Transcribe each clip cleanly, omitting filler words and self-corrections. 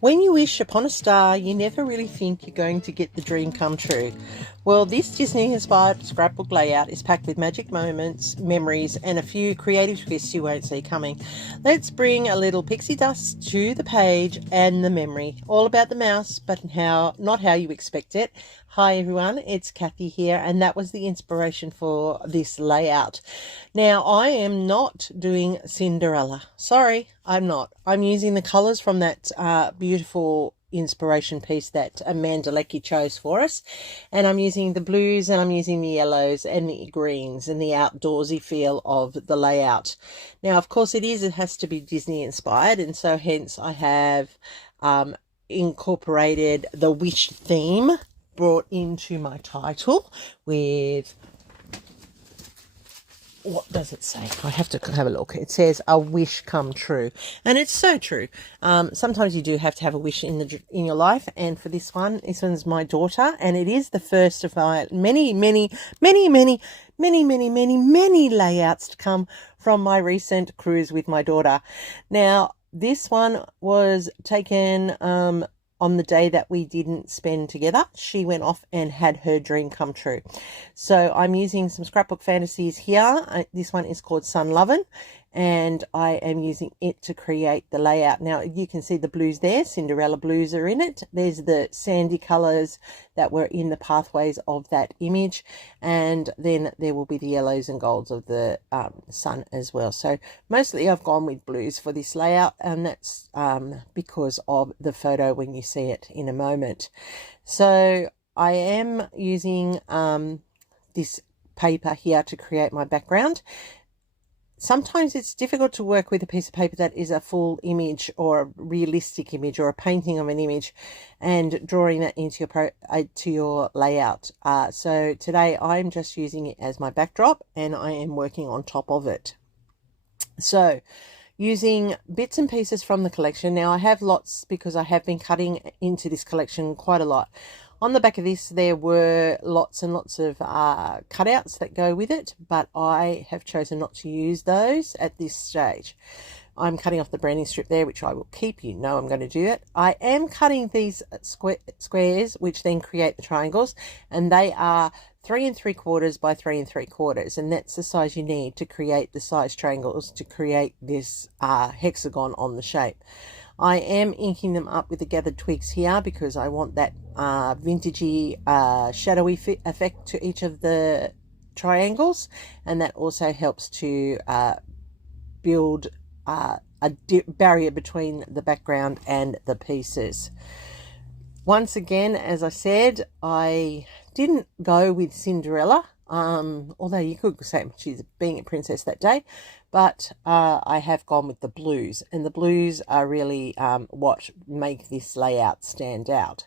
When you wish upon a star, you never really think you're going to get the dream come true. Well, this Disney-inspired scrapbook layout is packed with magic moments, memories, and a few creative twists you won't see coming. Let's bring a little pixie dust to the page and the memory. All about the mouse, but not how you expect it. Hi everyone, it's Kathy here, and that was the inspiration for this layout. Now, I am not doing Cinderella. Sorry, I'm not. I'm using the colours from that beautiful inspiration piece that Amanda Leckie chose for us, and I'm using the blues and I'm using the yellows and the greens and the outdoorsy feel of the layout. Now, of course, it has to be Disney inspired, and so hence I have incorporated the wish theme brought into my title with, what does it say? I have to have a look. It says a wish come true, and it's so true. Sometimes you do have to have a wish in your life, and for this one's my daughter, and it is the first of my many layouts to come from my recent cruise with my daughter. Now, this one was taken on the day that we didn't spend together. She went off and had her dream come true. So I'm using some Scrapbook Fantasies here. This one is called Sun Lovin', and I am using it to create the layout. Now, you can see the blues there. Cinderella blues are in it. There's the sandy colours that were in the pathways of that image, and then there will be the yellows and golds of the sun as well. So mostly I've gone with blues for this layout, and that's because of the photo when you see it in a moment. So I am using this paper here to create my background. Sometimes it's difficult to work with a piece of paper that is a full image or a realistic image or a painting of an image and drawing that into your layout. So today I'm just using it as my backdrop, and I am working on top of it. So using bits and pieces from the collection. Now, I have lots because I have been cutting into this collection quite a lot. On the back of this, there were lots and lots of cutouts that go with it, but I have chosen not to use those at this stage. I'm cutting off the branding strip there, which I will keep. You know I'm going to do it. I am cutting these squares, which then create the triangles, and they are 3 3/4 by 3 3/4, and that's the size you need to create the size triangles to create this hexagon on the shape. I am inking them up with the gathered twigs here because I want that vintagey shadowy effect to each of the triangles, and that also helps to build a barrier between the background and the pieces. Once again, as I said, I didn't go with Cinderella, although you could say she's being a princess that day, but I have gone with the blues, and the blues are really what make this layout stand out.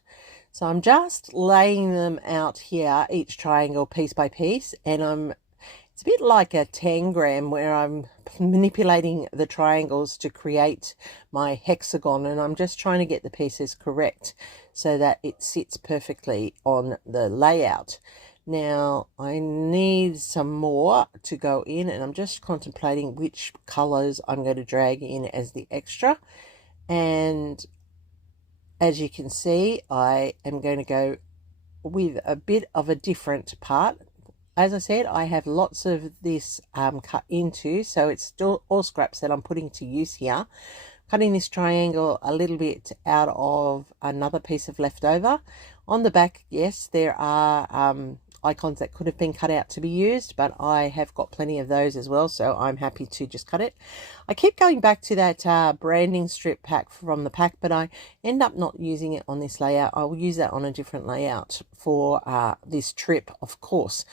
So I'm just laying them out here, each triangle piece by piece, and it's a bit like a tangram where I'm manipulating the triangles to create my hexagon, and I'm just trying to get the pieces correct so that it sits perfectly on the layout. Now, I need some more to go in, and I'm just contemplating which colors I'm going to drag in as the extra. And as you can see, I am going to go with a bit of a different part. As I said, I have lots of this cut into, so it's still all scraps that I'm putting to use here. Cutting this triangle a little bit out of another piece of leftover. On the back, yes, there are icons that could have been cut out to be used, but I have got plenty of those as well, so I'm happy to just cut it. I keep going back to that branding strip pack from the pack, but I end up not using it on this layout. I will use that on a different layout for this trip, of course.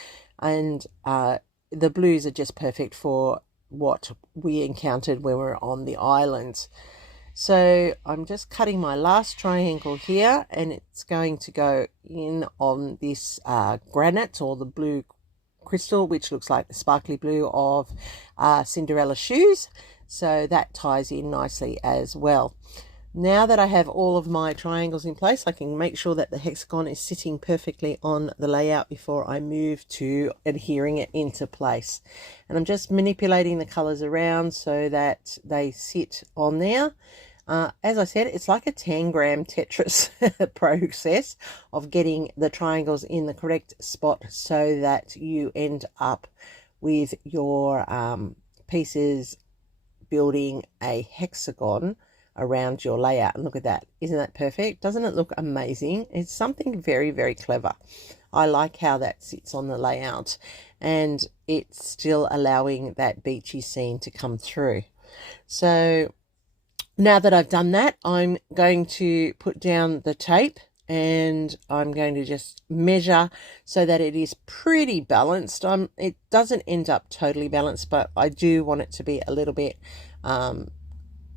And the blues are just perfect for what we encountered when we were on the islands. So I'm just cutting my last triangle here, and it's going to go in on this granite or the blue crystal, which looks like the sparkly blue of Cinderella's shoes. So that ties in nicely as well. Now that I have all of my triangles in place, I can make sure that the hexagon is sitting perfectly on the layout before I move to adhering it into place. And I'm just manipulating the colors around so that they sit on there. As I said, it's like a 10-gram Tetris process of getting the triangles in the correct spot so that you end up with your pieces building a hexagon around your layout. And look at that. Isn't that perfect? Doesn't it look amazing? It's something very, very clever. I like how that sits on the layout, and it's still allowing that beachy scene to come through. So now that I've done that, I'm going to put down the tape, and I'm going to just measure so that it is pretty balanced. It doesn't end up totally balanced, but I do want it to be a little bit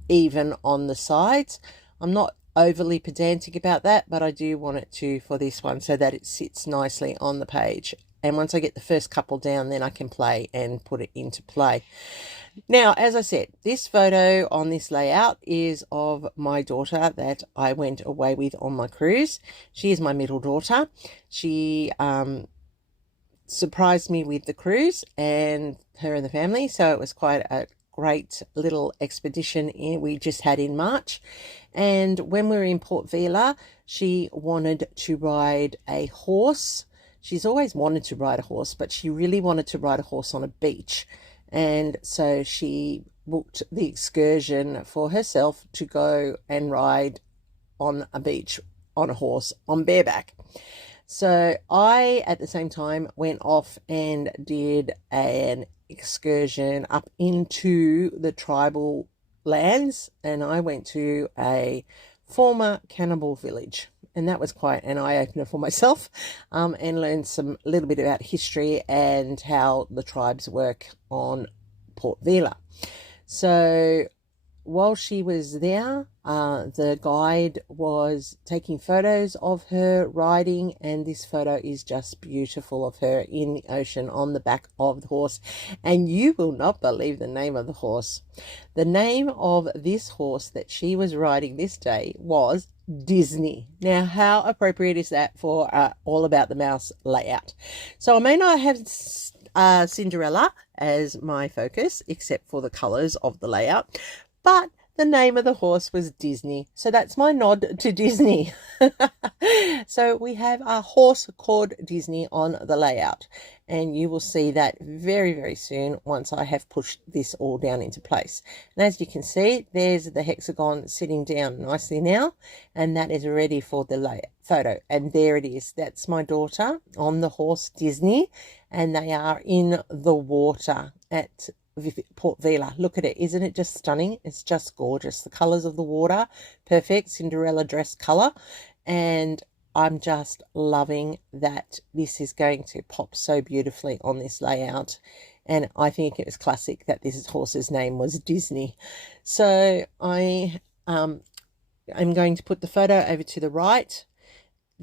even on the sides. I'm not overly pedantic about that, but I do want it to for this one so that it sits nicely on the page. And once I get the first couple down, then I can play and put it into play. Now, as I said, this photo on this layout is of my daughter that I went away with on my cruise. She is my middle daughter. She surprised me with the cruise, and her and the family, so it was quite a great little expedition we just had in March. And when we were in Port Vila, she wanted to ride a horse. She's always wanted to ride a horse, but she really wanted to ride a horse on a beach. And so she booked the excursion for herself to go and ride on a beach on a horse on bareback. So I, at the same time, went off and did an excursion up into the tribal lands, and I went to a former cannibal village, and that was quite an eye-opener for myself, and learned a little bit about history and how the tribes work on Port Vila. So while she was there, the guide was taking photos of her riding, and this photo is just beautiful of her in the ocean on the back of the horse. And you will not believe the name of the horse. The name of this horse that she was riding this day was Disney. Now, how appropriate is that for All About the Mouse layout? So I may not have Cinderella as my focus, except for the colors of the layout, but the name of the horse was Disney. So that's my nod to Disney. So we have a horse called Disney on the layout, and you will see that very, very soon once I have pushed this all down into place. And as you can see, there's the hexagon sitting down nicely now, and that is ready for the layout photo. And there it is. That's my daughter on the horse Disney, and they are in the water at Port Vila. Look at it. Isn't it just stunning? It's just gorgeous. The colors of the water, perfect Cinderella dress color. And I'm just loving that this is going to pop so beautifully on this layout. And I think it was classic that this horse's name was Disney. So I am going to put the photo over to the right.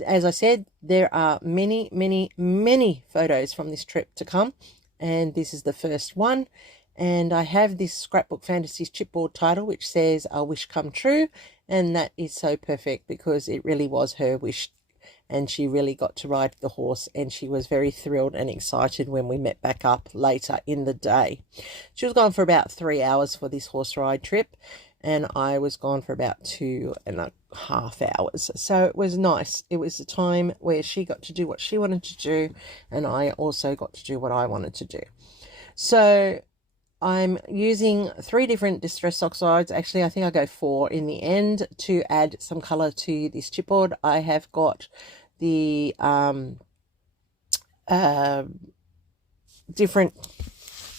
As I said, there are many, many, many photos from this trip to come, and this is the first one. And I have this Scrapbook Fantasies chipboard title, which says "A Wish Come True," and that is so perfect because it really was her wish, and she really got to ride the horse, and she was very thrilled and excited when we met back up later in the day. She was gone for about 3 hours for this horse ride trip, and I was gone for about 2.5 hours. So it was nice. It was a time where she got to do what she wanted to do, and I also got to do what I wanted to do. So I'm using 3 different Distress Oxides. Actually, I think I go 4 in the end to add some color to this chipboard. I have got the different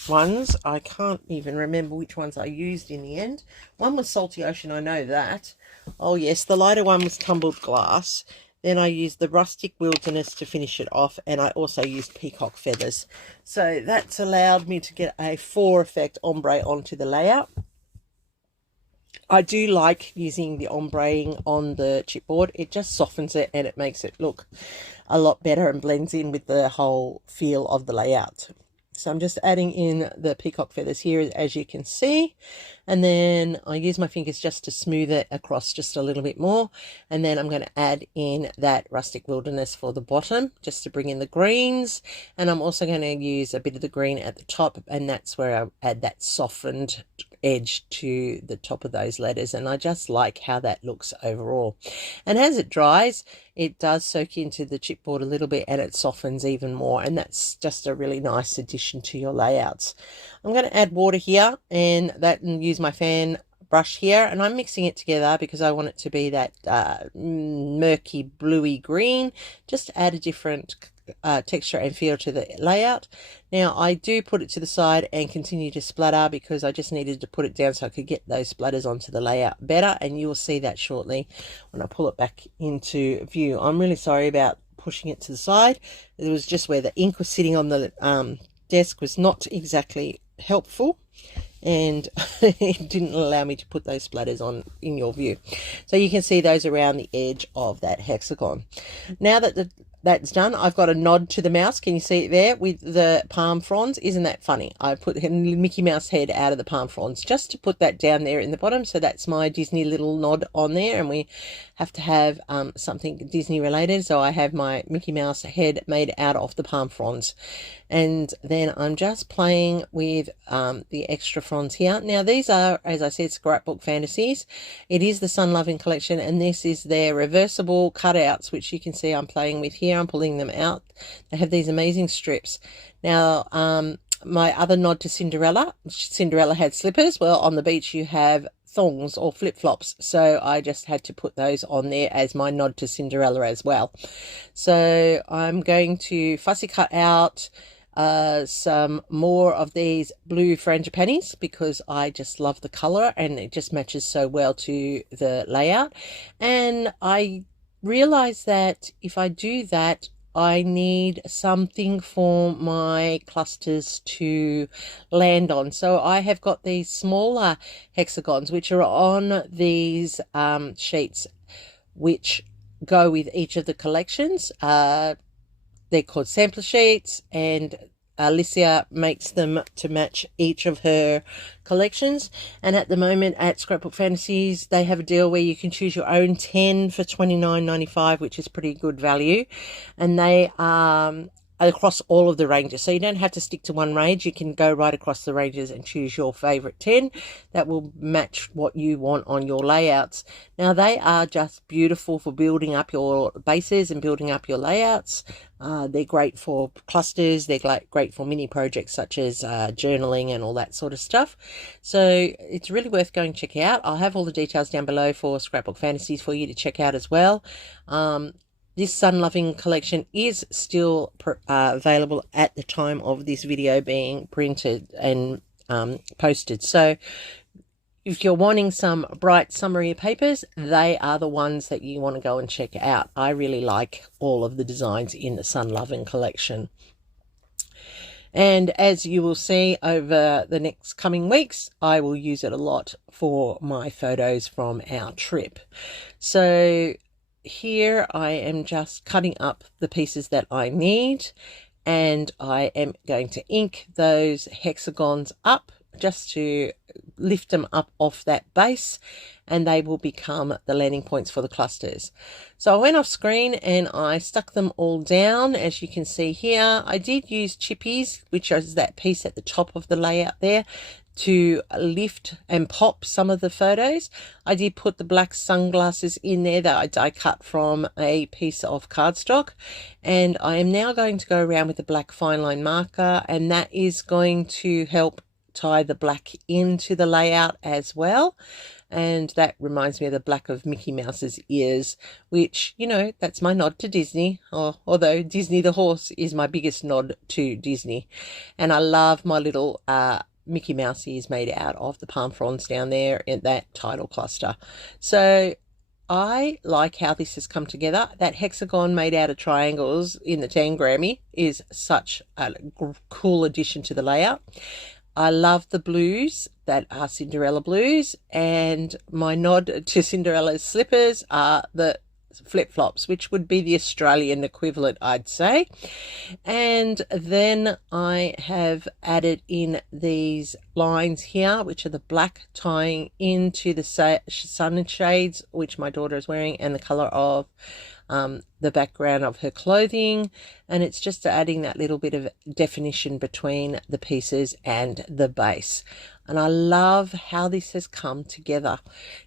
ones. I can't even remember which ones I used in the end. One was Salty Ocean, I know that. Oh yes, the lighter one was Tumbled Glass. Then I used the Rustic Wilderness to finish it off, and I also used Peacock Feathers. So that's allowed me to get a 4 effect ombre onto the layout. I do like using the ombreing on the chipboard. It just softens it and it makes it look a lot better and blends in with the whole feel of the layout. So I'm just adding in the peacock feathers here, as you can see, and then I use my fingers just to smooth it across just a little bit more, and then I'm going to add in that Rustic Wilderness for the bottom just to bring in the greens, and I'm also going to use a bit of the green at the top, and that's where I add that softened edge to the top of those letters, and I just like how that looks overall. And as it dries, it does soak into the chipboard a little bit and it softens even more, and that's just a really nice addition to your layouts. I'm going to add water here and use my fan brush here, and I'm mixing it together because I want it to be that murky bluey green, just to add a different texture and feel to the layout. Now I do put it to the side and continue to splatter because I just needed to put it down so I could get those splatters onto the layout better, and you will see that shortly when I pull it back into view. I'm really sorry about pushing it to the side. It was just where the ink was sitting on the desk was not exactly helpful, and it didn't allow me to put those splatters on in your view. So you can see those around the edge of that hexagon. Now that that's done, I've got a nod to the mouse. Can you see it there with the palm fronds? Isn't that funny? I put the Mickey Mouse head out of the palm fronds just to put that down there in the bottom. So that's my Disney little nod on there, and we have to have something Disney related. So I have my Mickey Mouse head made out of the palm fronds. And then I'm just playing with the extra fronds here. Now these are, as I said, Scrapbook Fantasies. It is the Sun Loving collection, and this is their reversible cutouts, which you can see I'm playing with here. I'm pulling them out. They have these amazing strips. Now my other nod to Cinderella. Cinderella had slippers. Well, on the beach you have thongs or flip-flops, so I just had to put those on there as my nod to Cinderella as well. So I'm going to fussy cut out some more of these blue frangipanis because I just love the color and it just matches so well to the layout. And I realized that if I do that, I need something for my clusters to land on. So I have got these smaller hexagons which are on these sheets which go with each of the collections. They're called sampler sheets, and Alicia makes them to match each of her collections. And at the moment at Scrapbook Fantasies, they have a deal where you can choose your own 10 for $29.95, which is pretty good value. And they are across all of the ranges, so you don't have to stick to one range. You can go right across the ranges and choose your favorite 10 that will match what you want on your layouts. Now they are just beautiful for building up your bases and building up your layouts. They're great for clusters. They're great for mini projects such as journaling and all that sort of stuff. So it's really worth going to check out. I'll have all the details down below for Scrapbook Fantasies for you to check out as well. This Sun Loving collection is still available at the time of this video being printed and posted. So if you're wanting some bright summery papers, they are the ones that you want to go and check out. I really like all of the designs in the Sun Loving collection. And as you will see over the next coming weeks, I will use it a lot for my photos from our trip. So here I am just cutting up the pieces that I need, and I am going to ink those hexagons up just to lift them up off that base, and they will become the landing points for the clusters. So I went off screen and I stuck them all down. As you can see here, I did use chippies, which is that piece at the top of the layout there, to lift and pop some of the photos. I did put the black sunglasses in there that I die cut from a piece of cardstock, and I am now going to go around with the black fine line marker, and that is going to help tie the black into the layout as well. And that reminds me of the black of Mickey Mouse's ears, which, you know, that's my nod to Disney, although Disney the horse is my biggest nod to Disney. And I love my little Mickey Mouse ears made out of the palm fronds down there in that title cluster. So I like how this has come together. That hexagon made out of triangles in the Tangrammy is such a cool addition to the layout. I love the blues that are Cinderella blues, and my nod to Cinderella's slippers are the flip-flops, which would be the Australian equivalent, I'd say. And then I have added in these lines here, which are the black tying into the sunshades, which my daughter is wearing, and the color of the background of her clothing. And it's just adding that little bit of definition between the pieces and the base. and I love how this has come together.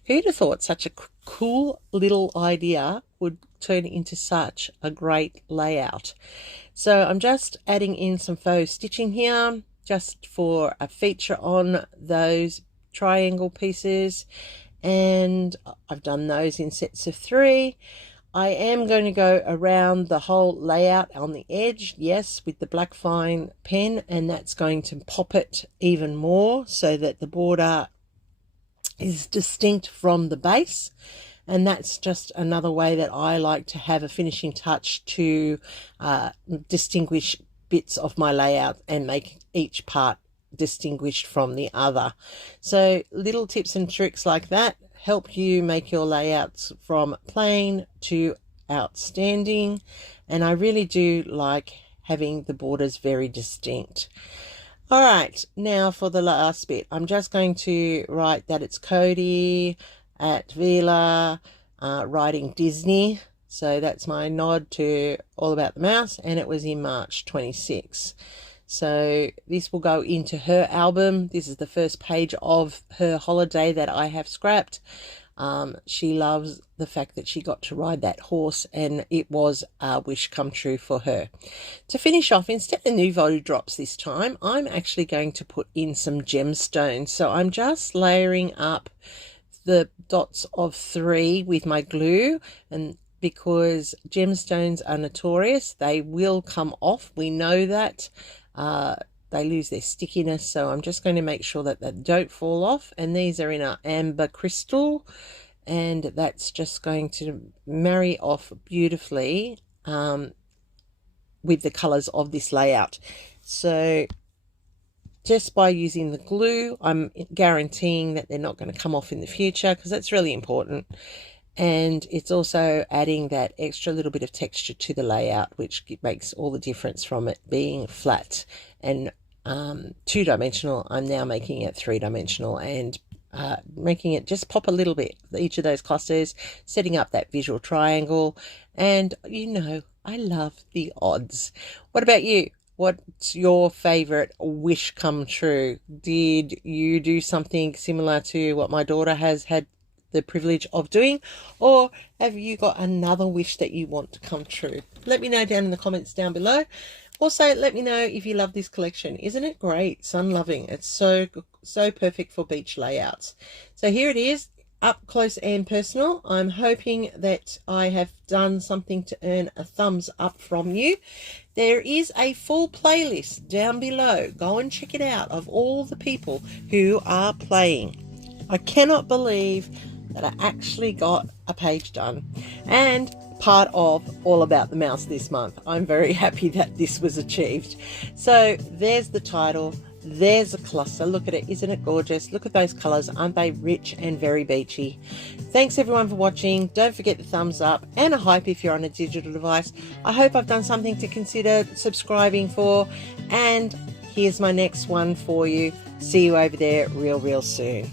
Who'd have thought such a cool little idea would turn into such a great layout? So I'm just adding in some faux stitching here just for a feature on those triangle pieces, and I've done those in sets of 3. I am going to go around the whole layout on the edge, yes, with the black fine pen, and that's going to pop it even more so that the border is distinct from the base. And that's just another way that I like to have a finishing touch to distinguish bits of my layout and make each part distinguished from the other. So little tips and tricks like that help you make your layouts from plain to outstanding, and I really do like having the borders very distinct. All right, now for the last bit, I'm just going to write that it's Cody at Vila, writing Disney. So that's my nod to All About the Mouse, and it was in March 26. So this will go into her album. This is the first page of her holiday that I have scrapped. She loves the fact that she got to ride that horse, and it was a wish come true for her. To finish off, instead of Nouveau drops this time, I'm actually going to put in some gemstones. So I'm just layering up the dots of 3 with my glue, and because gemstones are notorious, they will come off. We know that. They lose their stickiness, so I'm just going to make sure that they don't fall off. And these are in an amber crystal, and that's just going to marry off beautifully with the colors of this layout. So just by using the glue, I'm guaranteeing that they're not going to come off in the future, because that's really important. And it's also adding that extra little bit of texture to the layout, which makes all the difference from it being flat and 2-dimensional. I'm now making it 3-dimensional and making it just pop a little bit, each of those clusters, setting up that visual triangle. And you know, I love the odds. What about you? What's your favorite wish come true? Did you do something similar to what my daughter has had the privilege of doing, or have you got another wish that you want to come true? Let me know down in the comments down below. Also, let me know if you love this collection. Isn't it great? Sun loving. It's so perfect for beach layouts. So here it is, up close and personal. I'm hoping that I have done something to earn a thumbs up from you. There is a full playlist down below. Go and check it out, of all the people who are playing. I cannot believe that I actually got a page done and part of All About the Mouse this month. I'm very happy that this was achieved. So there's the title, there's a cluster. Look at it, isn't it gorgeous? Look at those colors, aren't they rich and very beachy? Thanks everyone for watching. Don't forget the thumbs up and a hype if you're on a digital device. I hope I've done something to consider subscribing for, and here's my next one for you. See you over there real soon.